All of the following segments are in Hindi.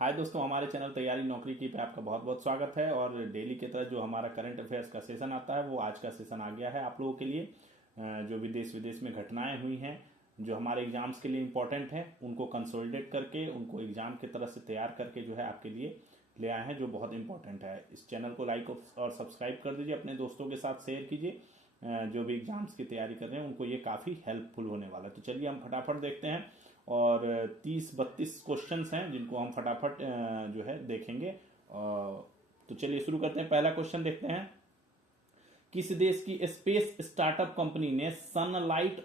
हाय दोस्तों, हमारे चैनल तैयारी नौकरी की पे आपका बहुत बहुत स्वागत है। और डेली के तरह जो हमारा करंट अफेयर्स का सेशन आता है वो आज का सेशन आ गया है आप लोगों के लिए। जो विदेश विदेश में घटनाएं हुई हैं, जो हमारे एग्जाम्स के लिए इम्पोर्टेंट हैं, उनको कंसोलिडेट करके उनको एग्जाम की तरह से तैयार करके जो है आपके लिए ले आए हैं, जो बहुत इंपॉर्टेंट है। इस चैनल को लाइक और सब्सक्राइब कर दीजिए, अपने दोस्तों के साथ शेयर कीजिए। जो भी एग्जाम्स की तैयारी कर रहे हैं उनको ये काफ़ी हेल्पफुल होने वाला है। तो चलिए हम फटाफट देखते हैं। और 30-32 क्वेश्चंस हैं जिनको हम फटाफट जो है देखेंगे। तो चलिए शुरू करते हैं। पहला क्वेश्चन देखते हैं। किस देश की स्पेस स्टार्टअप कंपनी ने सनलाइट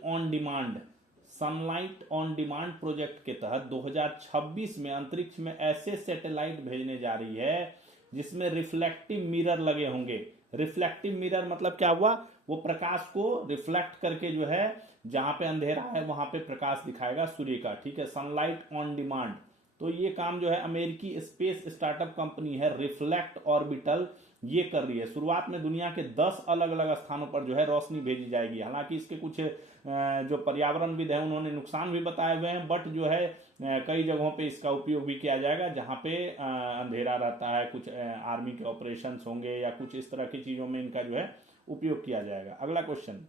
ऑन डिमांड प्रोजेक्ट के तहत 2026 में अंतरिक्ष में ऐसे सैटेलाइट भेजने जा रही है जिसमें रिफ्लेक्टिव मिरर लगे होंगे। रिफ्लेक्टिव मिरर मतलब क्या हुआ? वो प्रकाश को रिफ्लेक्ट करके जो है जहां पे अंधेरा है वहां पे प्रकाश दिखाएगा सूर्य का। ठीक है, सनलाइट ऑन डिमांड। तो ये काम जो है अमेरिकी स्पेस स्टार्टअप कंपनी है रिफ्लेक्ट ऑर्बिटल, ये कर रही है। शुरुआत में दुनिया के 10 अलग अलग स्थानों पर जो है रोशनी भेजी जाएगी। हालांकि इसके कुछ जो पर्यावरणविद है उन्होंने नुकसान भी बताए हुए हैं, बट जो है कई जगहों पे इसका उपयोग भी किया जाएगा जहां पे अंधेरा रहता है। कुछ आर्मी के ऑपरेशंस होंगे या कुछ इस तरह की चीजों में इनका जो है उपयोग किया जाएगा। अगला क्वेश्चन,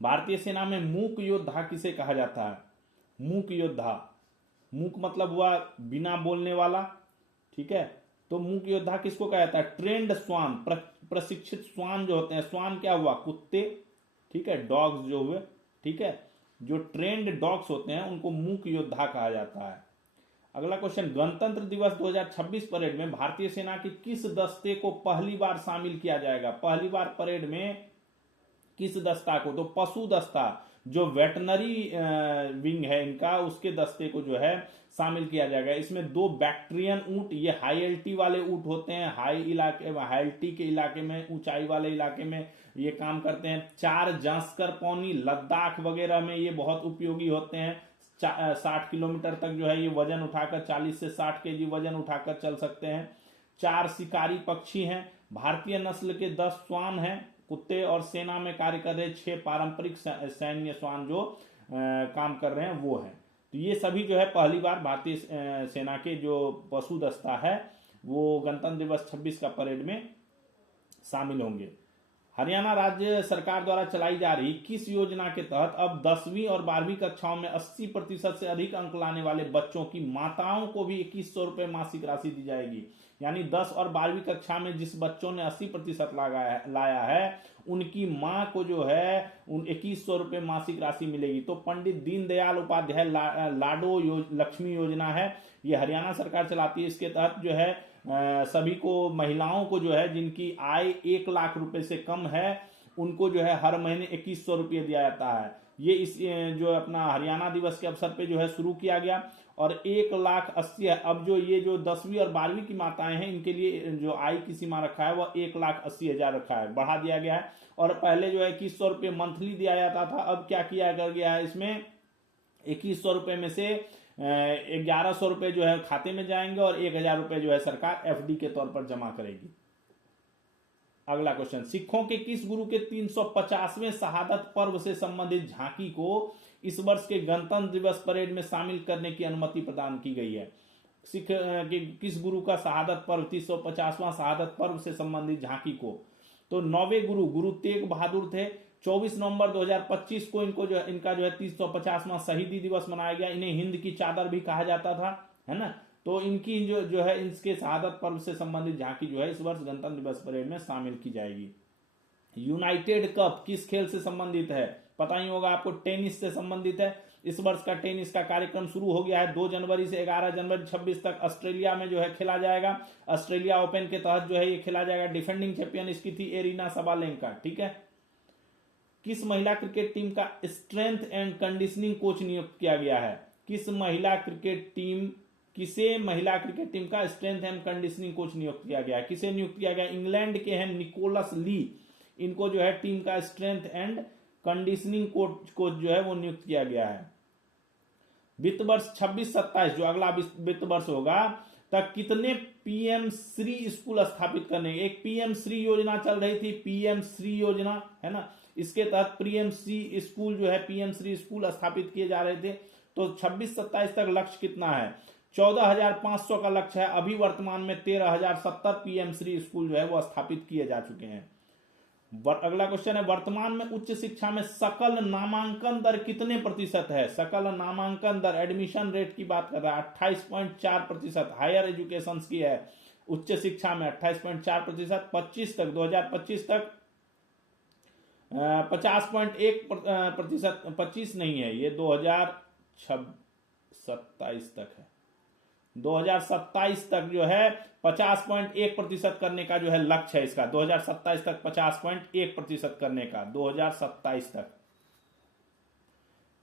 भारतीय सेना में मूक योद्धा किसे कहा जाता है? मूक योद्धा, मूक मतलब हुआ बिना बोलने वाला। ठीक है, तो मूक योद्धा किसको कहा जाता है? ट्रेंड स्वान, प्रशिक्षित स्वान जो होते हैं। स्वान क्या हुआ? कुत्ते। ठीक है, डॉग्स जो हुए। ठीक है, जो ट्रेंड डॉग्स होते हैं उनको मूक योद्धा कहा जाता है। अगला क्वेश्चन, गणतंत्र दिवस 2026 परेड में भारतीय सेना के किस दस्ते को पहली बार शामिल किया जाएगा? पहली बार परेड में किस दस्ता को? तो पशु दस्ता, जो वेटनरी विंग है इनका, उसके दस्ते को जो है शामिल किया जाएगा। इसमें 2 बैक्ट्रियन ऊंट, ये हाई एल्टी वाले ऊंट होते हैं। हाई एल्टी के इलाके में, ऊंचाई वाले इलाके में ये काम करते हैं। 4 जांस्कर पौनी, लद्दाख वगैरह में ये बहुत उपयोगी होते हैं। 60 किलोमीटर तक जो है ये वजन उठाकर 40 से 60 केजी वजन उठाकर चल सकते हैं। 4 शिकारी पक्षी हैं। भारतीय नस्ल के 10 श्वान हैं कुत्ते, और सेना में कार्य कर रहे 6 पारंपरिक सैन्य श्वान जो काम कर रहे हैं वो हैं। तो ये सभी जो है पहली बार भारतीय सेना के जो पशु दस्ता है वो गणतंत्र दिवस 26 का परेड में शामिल होंगे। हरियाणा राज्य सरकार द्वारा चलाई जा रही किस योजना के तहत अब 10वीं और 12वीं कक्षाओं में 80% से अधिक अंक लाने वाले बच्चों की माताओं को भी 2100 रुपए मासिक राशि दी जाएगी? यानी 10 और 12वीं कक्षा में जिस बच्चों ने 80% लाया है उनकी मां को जो है 2100 रुपए मासिक राशि मिलेगी। तो पंडित दीनदयाल उपाध्याय लाडो लक्ष्मी योजना है, ये हरियाणा सरकार चलाती है। इसके तहत जो है सभी को, महिलाओं को जो है जिनकी आय 1 लाख रुपए से कम है उनको जो है हर महीने 2100 रुपये दिया जाता है। ये इस जो अपना हरियाणा दिवस के अवसर पे जो है शुरू किया गया। और 1,80,000 अब जो ये जो 10वीं और 12वीं की माताएं हैं इनके लिए जो आय की सीमा रखा है वह 1,80,000 रखा है, बढ़ा दिया गया है। और पहले जो है 2100 रुपये मंथली दिया जाता था, अब क्या किया गया है इसमें 2100 रुपये में से 1100 रुपये जो है खाते में जाएंगे और 1000 रुपये जो है सरकार एफडी के तौर पर जमा करेगी। अगला क्वेश्चन, सिखों के किस गुरु के 350वें शहादत पर्व से संबंधित झांकी को इस वर्ष के गणतंत्र दिवस परेड में शामिल करने की अनुमति प्रदान की गई है? सिख के किस गुरु का शहादत पर्व, 350वां शहादत पर्व से संबंधित झांकी को? तो 9वें गुरु तेग बहादुर थे। 24 नवंबर 2025 को इनका जो है 350वां शहीदी दिवस मनाया गया। इन्हें हिंद की चादर भी कहा जाता था, है ना। तो इनकी जो है इसके शहादत पर्व से संबंधित झांकी जो है इस वर्ष गणतंत्र दिवस परेड में शामिल की जाएगी। यूनाइटेड कप किस खेल से संबंधित है? पता ही होगा आपको, टेनिस से संबंधित है। इस वर्ष का टेनिस का कार्यक्रम शुरू हो गया है। 2 जनवरी से 11 जनवरी 26 तक ऑस्ट्रेलिया में जो है खेला जाएगा। ऑस्ट्रेलिया ओपन के तहत जो है ये खेला जाएगा। डिफेंडिंग चैंपियन इसकी थी एरिना सबालेंका। ठीक है, किस महिला क्रिकेट टीम का स्ट्रेंथ एंड कंडीशनिंग कोच नियुक्त किया गया है? किसे महिला क्रिकेट टीम का स्ट्रेंथ एंड कंडीशनिंग कोच नियुक्त किया गया है? किसे नियुक्त किया गया? इंग्लैंड के हैं निकोलस ली, इनको जो है टीम का स्ट्रेंथ एंड कंडीशनिंग कोच जो है वो नियुक्त किया गया है। वित्त वर्ष 26-27 जो अगला वित्त वर्ष होगा तक कितने पीएम श्री स्कूल स्थापित करने? एक पीएम श्री योजना चल रही थी, पीएम श्री योजना, है ना। इसके तहत पीएम श्री स्कूल जो है, पीएम श्री स्कूल स्थापित किए जा रहे थे। तो 26-27 तक लक्ष्य कितना है? 14,500 का लक्ष्य है। अभी वर्तमान में 13,070 पीएम श्री स्कूल जो है वो स्थापित किए जा चुके हैं। अगला क्वेश्चन है, वर्तमान में उच्च शिक्षा में सकल नामांकन दर कितने प्रतिशत है? सकल नामांकन दर, एडमिशन रेट की बात कर रहा है, 28.4%। हायर एजुकेशन की है, उच्च शिक्षा में 28.4%। 25 तक 2025 तक 50.1%, 25 नहीं है ये, 2027 तक है। 2027 तक जो है 50.1% करने का जो है लक्ष्य है इसका। 2027 तक 50.1% करने का, 2027 तक।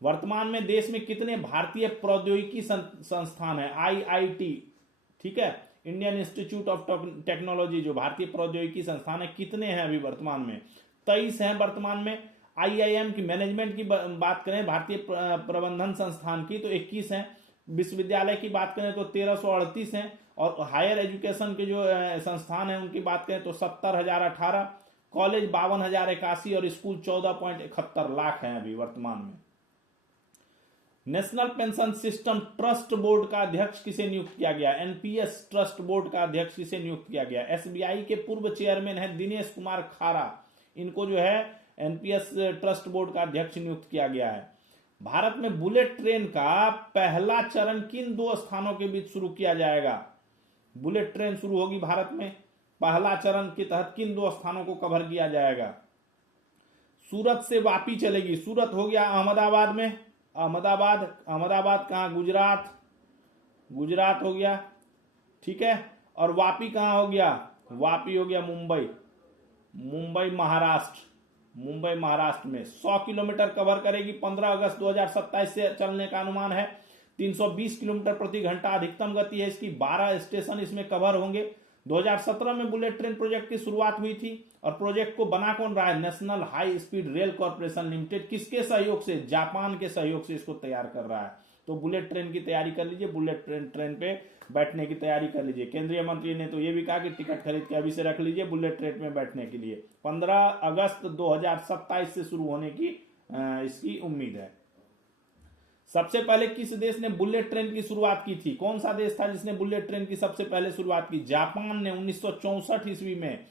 वर्तमान में देश में कितने भारतीय प्रौद्योगिकी संस्थान है? IIT, ठीक है, इंडियन इंस्टीट्यूट ऑफ टेक्नोलॉजी, जो भारतीय प्रौद्योगिकी संस्थान है, कितने हैं अभी वर्तमान में? 23 हैं वर्तमान में। IIM की, मैनेजमेंट की बात करें, भारतीय प्रबंधन संस्थान की, तो 21 हैं। विश्वविद्यालय की बात करें तो 1338 हैं। और हायर एजुकेशन के जो संस्थान हैं उनकी बात करें तो 70,018, कॉलेज 52,081 और स्कूल 14.71 लाख हैं अभी वर्तमान में। National pension system trust board का अध्यक्ष किसे नियुक्त किया गया? NPS ट्रस्ट बोर्ड का अध्यक्ष किसे नियुक्त किया गया? SBI के पूर्व चेयरमैन है दिनेश कुमार खारा, इनको जो है NPS ट्रस्ट बोर्ड का अध्यक्ष नियुक्त किया गया है। भारत में बुलेट ट्रेन का पहला चरण किन 2 स्थानों के बीच शुरू किया जाएगा? बुलेट ट्रेन शुरू होगी भारत में, पहला चरण के तहत किन 2 स्थानों को कवर किया जाएगा? सूरत से वापी चलेगी। सूरत हो गया अहमदाबाद में, अहमदाबाद कहां? गुजरात हो गया, ठीक है। और वापी कहां हो गया? वापी हो गया मुंबई महाराष्ट्र में। 100 किलोमीटर कवर करेगी। 15 अगस्त 2027 से चलने का अनुमान है। 320 किलोमीटर प्रति घंटा अधिकतम गति है इसकी। 12 स्टेशन इसमें कवर होंगे। 2017 में बुलेट ट्रेन प्रोजेक्ट की शुरुआत हुई थी। और प्रोजेक्ट को बना कौन रहा है? National high speed rail corporation limited. किसके सहयोग से? जापान के सहयोग से इसको तैयार कर रहा है। तो बुलेट ट्रेन की तैयारी कर लीजिए, बुलेट ट्रेन पे बैठने की तैयारी कर लीजिए। केंद्रीय मंत्री ने तो ये भी कहा कि टिकट खरीद के अभी से रख लीजिए बुलेट ट्रेन में बैठने के लिए। 15 अगस्त 2027 से शुरू होने की इसकी उम्मीद है। सबसे पहले किस देश ने बुलेट ट्रेन की शुरुआत की थी? कौन सा देश था जिसने बुलेट ट्रेन की सबसे पहले शुरुआत की? जापान ने 1964 ईस्वी में।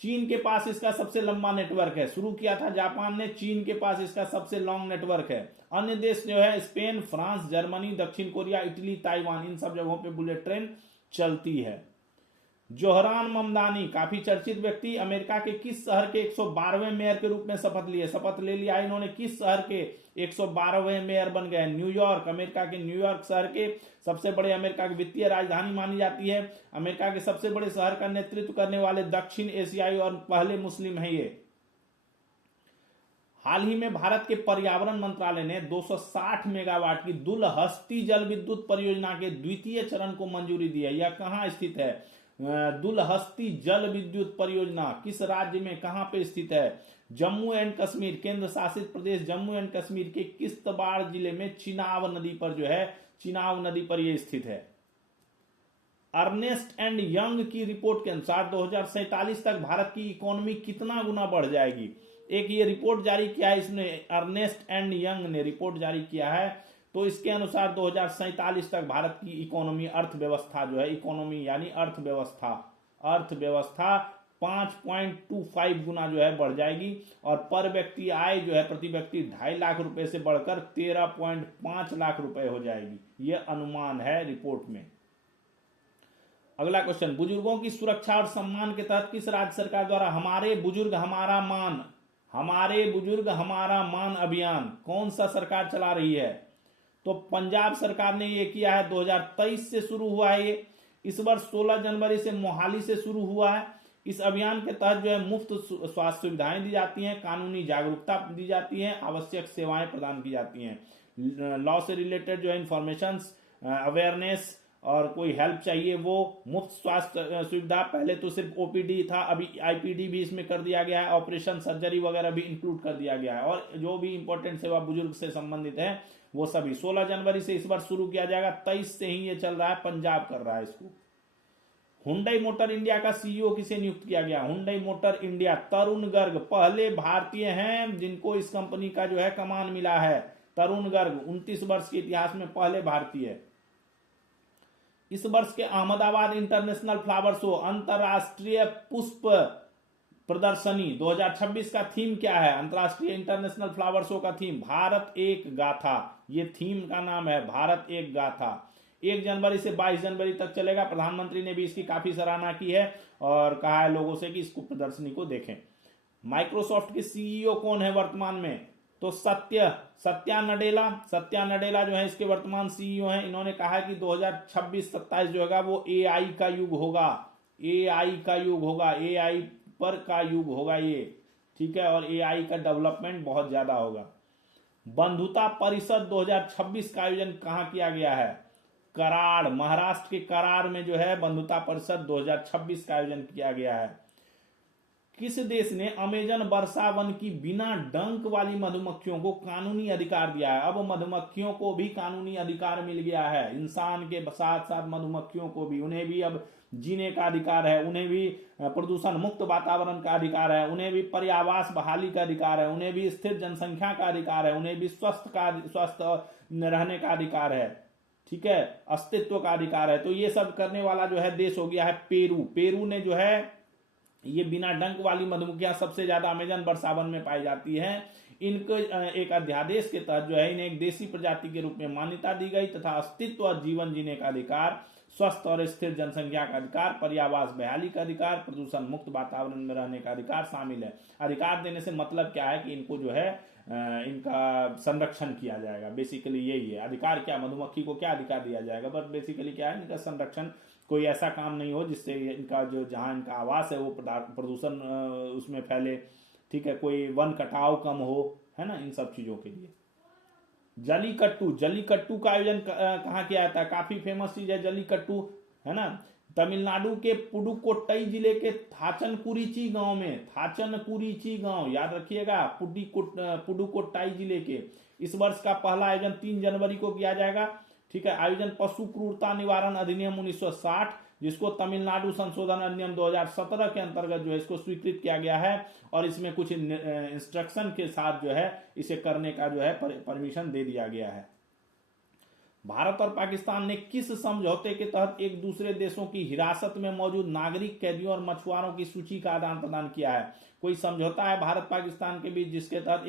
चीन के पास इसका सबसे लंबा नेटवर्क है, शुरू किया था जापान ने। चीन के पास इसका सबसे लॉन्ग नेटवर्क है। अन्य देश जो है स्पेन, फ्रांस, जर्मनी, दक्षिण कोरिया, इटली, ताइवान, इन सब जगहों पे बुलेट ट्रेन चलती है। जोहरान ममदानी, काफी चर्चित व्यक्ति, अमेरिका के किस शहर के 112वें मेयर के रूप में शपथ ले लिया इन्होंने? किस शहर के 112वें मेयर बन गए? न्यूयॉर्क, अमेरिका के न्यूयॉर्क शहर के सबसे बड़े, अमेरिका की वित्तीय राजधानी मानी जाती है। अमेरिका के सबसे बड़े शहर का नेतृत्व करने वाले दक्षिण एशियाई और पहले मुस्लिम है ये। हाल ही में भारत के पर्यावरण मंत्रालय ने 260 मेगावाट की दुलहस्ती जल विद्युत परियोजना के द्वितीय चरण को मंजूरी दी है। यह कहां स्थित है? दुलहस्ती जल विद्युत परियोजना किस राज्य में, कहां पे स्थित है? जम्मू एंड कश्मीर, केंद्र शासित प्रदेश जम्मू एंड कश्मीर के किश्तवाड़ जिले में चिनाब नदी पर जो है, चिनाब नदी पर यह स्थित है। अर्नेस्ट एंड यंग की रिपोर्ट के अनुसार 2047 तक भारत की इकोनॉमी कितना गुना बढ़ जाएगी? एक ये रिपोर्ट जारी किया है इसने, अर्नेस्ट एंड यंग ने रिपोर्ट जारी किया है। तो इसके अनुसार 2047 तक भारत की इकोनॉमी, अर्थव्यवस्था जो है, इकोनॉमी यानी अर्थव्यवस्था 5.25 गुना जो है बढ़ जाएगी। और पर व्यक्ति आय जो है प्रति व्यक्ति 2.5 लाख रुपए से बढ़कर 13.5 लाख रुपए हो जाएगी। यह अनुमान है रिपोर्ट में। अगला क्वेश्चन, बुजुर्गों की सुरक्षा और सम्मान के तहत किस राज्य सरकार द्वारा हमारे बुजुर्ग हमारा मान अभियान कौन सा सरकार चला रही है? तो पंजाब सरकार ने ये किया है। 2023 से शुरू हुआ है ये। इस वर्ष 16 जनवरी से मोहाली से शुरू हुआ है। इस अभियान के तहत जो है मुफ्त स्वास्थ्य सुविधाएं दी जाती हैं, कानूनी जागरूकता दी जाती है, आवश्यक सेवाएं प्रदान की जाती हैं। लॉ से रिलेटेड जो है इंफॉर्मेशन, अवेयरनेस और कोई हेल्प चाहिए वो मुफ्त स्वास्थ्य सुविधा। पहले तो सिर्फ ओपीडी था, अभी आईपीडी भी इसमें कर दिया गया है। ऑपरेशन, सर्जरी वगैरह भी इंक्लूड कर दिया गया है। और जो भी इंपॉर्टेंट सेवा बुजुर्ग से संबंधित है वो सभी 16 जनवरी से इस बार शुरू किया जाएगा। 23 से ही ये चल रहा है, पंजाब कर रहा है इसको। हुंडई मोटर इंडिया का सीईओ किसे नियुक्त किया गया? हुंडई मोटर इंडिया, तरुण गर्ग पहले भारतीय हैं जिनको इस कंपनी का जो है कमान मिला है। तरुण गर्ग 29 वर्ष के इतिहास में पहले भारतीय। इस वर्ष के अहमदाबाद इंटरनेशनल फ्लावर शो अंतरराष्ट्रीय पुष्प प्रदर्शनी 2026 का थीम क्या है? अंतरराष्ट्रीय इंटरनेशनल फ्लावर शो का थीम भारत एक गाथा, ये थीम का नाम है, भारत एक गाथा। 1 जनवरी से 22 जनवरी तक चलेगा। प्रधानमंत्री ने भी इसकी काफी सराहना की है और कहा है लोगों से कि इसको प्रदर्शनी को देखें। माइक्रोसॉफ्ट के सीईओ कौन है वर्तमान में? तो सत्या नडेला जो है इसके वर्तमान सीईओ हैं। इन्होंने कहा है कि 2026-27 जो होगा वो एआई का युग होगा, एआई का युग होगा, एआई पर का युग होगा ये, ठीक है, और एआई का डेवलपमेंट बहुत ज्यादा होगा। बंधुता परिषद 2026 का आयोजन कहां किया गया है? कराड़, महाराष्ट्र के कराड़ में जो है बंधुता परिषद 2026 का आयोजन किया गया है। किस देश ने अमेजन वर्षा वन की बिना डंक वाली मधुमक्खियों को कानूनी अधिकार दिया है? अब मधुमक्खियों को भी कानूनी अधिकार मिल गया है, इंसान के साथ साथ मधुमक्खियों को भी, उन्हें भी अब जीने का अधिकार है, उन्हें भी प्रदूषण मुक्त वातावरण का अधिकार है, उन्हें भी पर्यावास बहाली का अधिकार है, उन्हें भी स्थिर जनसंख्या का अधिकार है, उन्हें भी स्वस्थ रहने का अधिकार है, ठीक है, अस्तित्व का अधिकार है। तो ये सब करने वाला जो है देश हो गया है पेरू। पेरू ने जो है ये बिना डंक वाली मधुमक्खियां सबसे ज्यादा अमेजन वर्षावन में पाई जाती हैं। इनको एक अध्यादेश के तहत जो है इन्हें एक देसी प्रजाति के रूप में मान्यता दी गई तथा अस्तित्व और जीवन जीने का अधिकार, स्वस्थ और स्थिर जनसंख्या का अधिकार, पर्यावास बहाली का अधिकार, प्रदूषण मुक्त वातावरण में रहने का अधिकार शामिल है। अधिकार देने से मतलब क्या है कि इनको जो है इनका संरक्षण किया जाएगा, बेसिकली यही है। अधिकार क्या, मधुमक्खी को क्या अधिकार दिया जाएगा, बट बेसिकली क्या है, इनका संरक्षण, कोई ऐसा काम नहीं हो जिससे इनका जो जहां इनका आवास है वो प्रदूषण उसमें फैले, ठीक है, कोई वन कटाव कम हो, है ना, इन सब चीजों के लिए। जलीकट्टू का आयोजन कहाँ किया जाता है? काफी फेमस चीज है जलीकट्टू, है ना, तमिलनाडु के पुडुकोट्टई जिले के थाचनकुरिची गांव में, थाचनकुरिची गांव याद रखिएगा, पुडुकोट्टई जिले के। इस वर्ष का पहला आयोजन 3 जनवरी को किया जाएगा, ठीक है। आयोजन पशु क्रूरता निवारण अधिनियम 1960, जिसको तमिलनाडु संशोधन अधिनियम 2017 के अंतर्गत जो है इसको स्वीकृत किया गया है और इसमें कुछ इंस्ट्रक्शन के साथ जो है इसे करने का जो है परमिशन दे दिया गया है। भारत और पाकिस्तान ने किस समझौते के तहत एक दूसरे देशों की हिरासत में मौजूद नागरिक कैदियों और मछुआरों की सूची का आदान प्रदान किया है? कोई समझौता है भारत पाकिस्तान के बीच जिसके तहत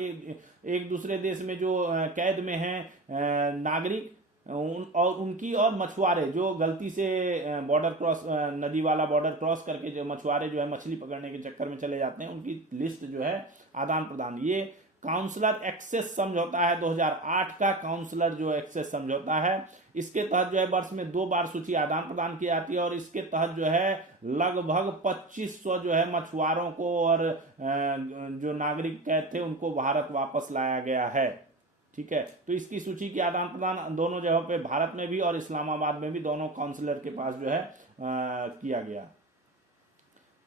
एक दूसरे देश में जो कैद में हैं नागरिक और उनकी और मछुआरे जो गलती से बॉर्डर क्रॉस, नदी वाला बॉर्डर क्रॉस करके जो मछुआरे जो है मछली पकड़ने के चक्कर में चले जाते हैं, उनकी लिस्ट जो है आदान प्रदान, ये काउंसलर एक्सेस समझौता है 2008 का, काउंसलर जो एक्सेस समझौता है। इसके तहत जो है वर्ष में 2 बार सूची आदान प्रदान की जाती है और इसके तहत जो है लगभग 2500 जो है मछुआरों को और जो नागरिक कैद थे उनको भारत वापस लाया गया है, ठीक है। तो इसकी सूची की आदान प्रदान दोनों जगहों पे, भारत में भी और इस्लामाबाद में भी, दोनों काउंसलर के पास जो है किया गया।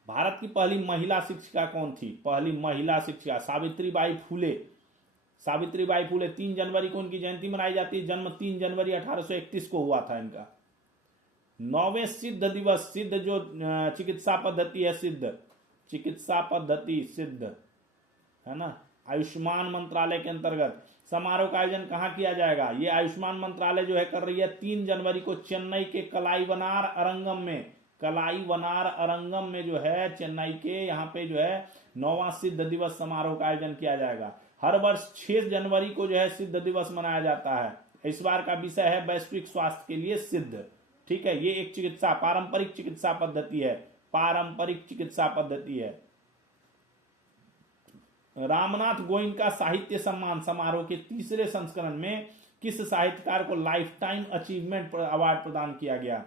भारत की पहली महिला शिक्षिका कौन थी? पहली महिला शिक्षिका सावित्रीबाई फूले। सावित्रीबाई फूले 3 जनवरी को उनकी जयंती मनाई जाती है। जन्म 3 जनवरी 1831 को हुआ था इनका। 9वें सिद्ध दिवस, सिद्ध जो चिकित्सा पद्धति है, सिद्ध चिकित्सा पद्धति, सिद्ध, है ना, आयुष्मान मंत्रालय के अंतर्गत समारोह का आयोजन कहां किया जाएगा? ये आयुष्मान मंत्रालय जो है कर रही है 3 जनवरी को चेन्नई के कलाईवनार अरंगम में, कलाईवनार अरंगम में जो है चेन्नई के, यहाँ पे जो है 9वां सिद्ध दिवस समारोह का आयोजन किया जाएगा। हर वर्ष 6 जनवरी को जो है सिद्ध दिवस मनाया जाता है। इस बार का विषय है वैश्विक स्वास्थ्य के लिए सिद्ध, ठीक है। ये एक चिकित्सा, पारंपरिक चिकित्सा पद्धति है, पारंपरिक चिकित्सा पद्धति है। रामनाथ गोयनका साहित्य सम्मान समारोह के 3रे संस्करण में किस साहित्यकार को लाइफ टाइम अचीवमेंट अवार्ड प्रदान किया गया?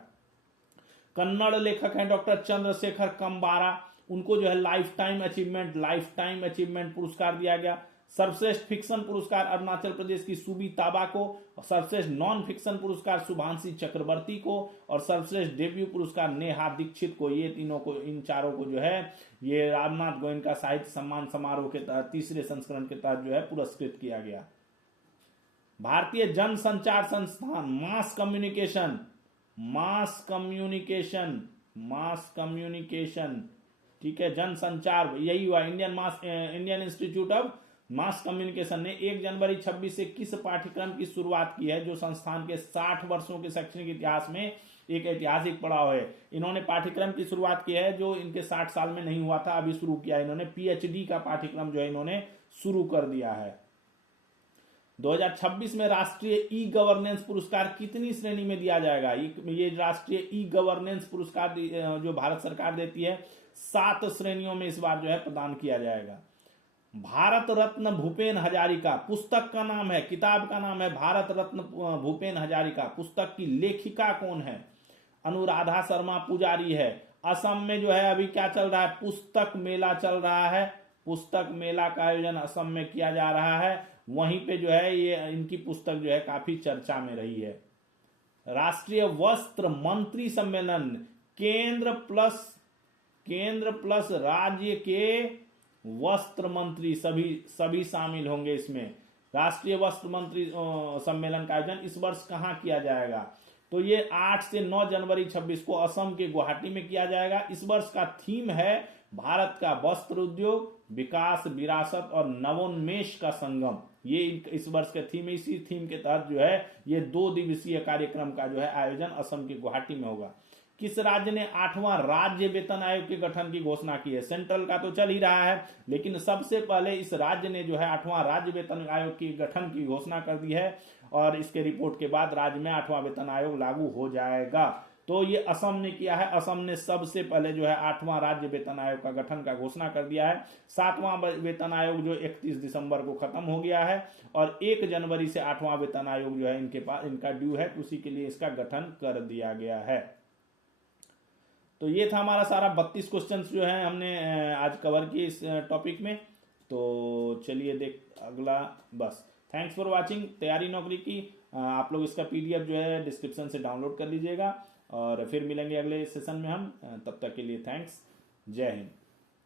कन्नड़ लेखक हैं डॉक्टर चंद्रशेखर कंबारा, उनको जो है लाइफ टाइम अचीवमेंट पुरस्कार दिया गया। सर्वश्रेष्ठ फिक्शन पुरस्कार अरुणाचल प्रदेश की सुबी ताबा को, सर्वश्रेष्ठ नॉन फिक्शन पुरस्कार शुभांशी चक्रवर्ती को और सर्वश्रेष्ठ डेब्यू पुरस्कार नेहा दीक्षित को। ये तीनों को, इन चारों को जो है ये रामनाथ गोयनका साहित्य सम्मान समारोह के तहत 3रे संस्करण के तहत जो है पुरस्कृत किया गया। भारतीय जनसंचार संस्थान मास कम्युनिकेशन, ठीक है, जनसंचार, यही हुआ Indian institute of mass communication ने 1 जनवरी 26 से किस पाठ्यक्रम की शुरुआत की है जो संस्थान के 60 वर्षों के शैक्षणिक इतिहास में एक ऐतिहासिक पड़ाव है। इन्होंने पाठ्यक्रम की शुरुआत की है जो इनके 60 साल में नहीं हुआ था, अभी शुरू किया। इन्होंने पीएचडी का पाठ्यक्रम जो है इन्होंने शुरू कर दिया है। 2026 में राष्ट्रीय ई गवर्नेंस पुरस्कार कितनी श्रेणी में दिया जाएगा? ये राष्ट्रीय ई गवर्नेंस पुरस्कार जो भारत सरकार देती है 7 श्रेणियों में इस बार जो है प्रदान किया जाएगा। भारत रत्न भूपेन हजारिका, पुस्तक का नाम है, किताब का नाम है भारत रत्न भूपेन हजारिका। पुस्तक की लेखिका कौन है? अनुराधा शर्मा पुजारी है। असम में जो है अभी क्या चल रहा है? पुस्तक मेला चल रहा है। पुस्तक मेला का आयोजन असम में किया जा रहा है। वहीं पे जो है ये इनकी पुस्तक जो है काफी चर्चा में रही है। राष्ट्रीय वस्त्र मंत्री सम्मेलन, केंद्र प्लस राज्य के वस्त्र मंत्री सभी शामिल होंगे इसमें। राष्ट्रीय वस्त्र मंत्री सम्मेलन का आयोजन इस वर्ष कहां किया जाएगा? तो ये 8 से 9 जनवरी 26 को असम के गुवाहाटी में किया जाएगा। इस वर्ष का थीम है भारत का वस्त्र उद्योग, विकास, विरासत और नवोन्मेष का संगम। ये इस वर्ष का थीम है। इसी थीम के तहत जो है ये 2 दिवसीय कार्यक्रम का जो है आयोजन असम के गुवाहाटी में होगा। किस राज्य ने 8वां राज्य वेतन आयोग के गठन की घोषणा की है? सेंट्रल का तो चल ही रहा है, लेकिन सबसे पहले इस राज्य ने जो है 8वां राज्य वेतन आयोग की गठन की घोषणा कर दी है और इसके रिपोर्ट के बाद राज्य में 8वां वेतन आयोग लागू हो जाएगा। तो ये असम ने किया है। असम ने सबसे पहले जो है 8वां राज्य वेतन आयोग का गठन का घोषणा कर दिया है। 7वां वेतन आयोग जो 31 दिसंबर को खत्म हो गया है और 1 जनवरी से 8वां वेतन आयोग जो है इनके पास इनका ड्यू है, उसी के लिए इसका गठन कर दिया गया है। तो ये था हमारा सारा 32 क्वेश्चंस जो है हमने आज कवर किए इस टॉपिक में। तो चलिए अगला बस। थैंक्स फॉर वाचिंग तैयारी नौकरी की। आप लोग इसका पीडीएफ जो है डिस्क्रिप्शन से डाउनलोड कर लीजिएगा और फिर मिलेंगे अगले सेशन में हम। तब तक के लिए थैंक्स। जय हिंद।